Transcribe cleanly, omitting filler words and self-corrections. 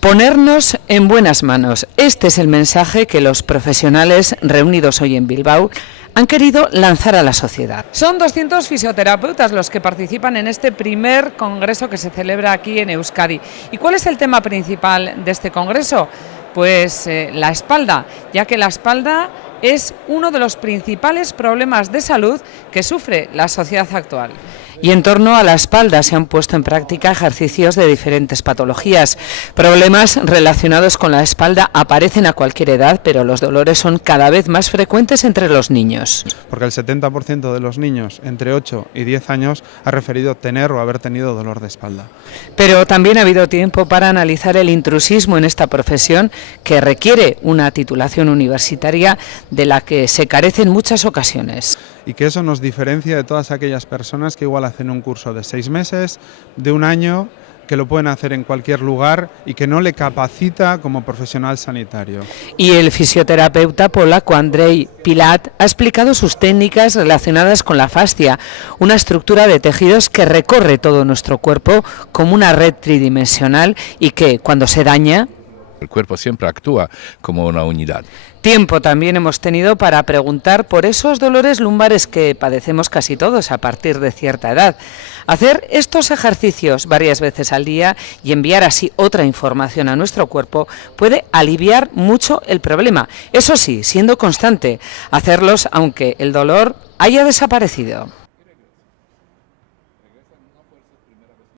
Ponernos en buenas manos. Este es el mensaje que los profesionales reunidos hoy en Bilbao han querido lanzar a la sociedad. Son 200 fisioterapeutas los que participan en este primer congreso que se celebra aquí en Euskadi. ¿Y cuál es el tema principal de este congreso? Pues la espalda, ya que la espalda es uno de los principales problemas de salud que sufre la sociedad actual. Y en torno a la espalda se han puesto en práctica ejercicios de diferentes patologías. Problemas relacionados con la espalda aparecen a cualquier edad, pero los dolores son cada vez más frecuentes entre los niños. Porque el 70% de los niños entre 8 y 10 años ha referido tener o haber tenido dolor de espalda. Pero también ha habido tiempo para analizar el intrusismo en esta profesión, que requiere una titulación universitaria de la que se carece en muchas ocasiones. Y que eso nos diferencia de todas aquellas personas que igual hacen un curso de 6 meses, de un año, que lo pueden hacer en cualquier lugar y que no le capacita como profesional sanitario. Y el fisioterapeuta polaco Andrzej Pilat ha explicado sus técnicas relacionadas con la fascia, una estructura de tejidos que recorre todo nuestro cuerpo como una red tridimensional y que, cuando se daña, el cuerpo siempre actúa como una unidad. Tiempo también hemos tenido para preguntar por esos dolores lumbares que padecemos casi todos a partir de cierta edad. Hacer estos ejercicios varias veces al día y enviar así otra información a nuestro cuerpo puede aliviar mucho el problema. Eso sí, siendo constante, hacerlos aunque el dolor haya desaparecido.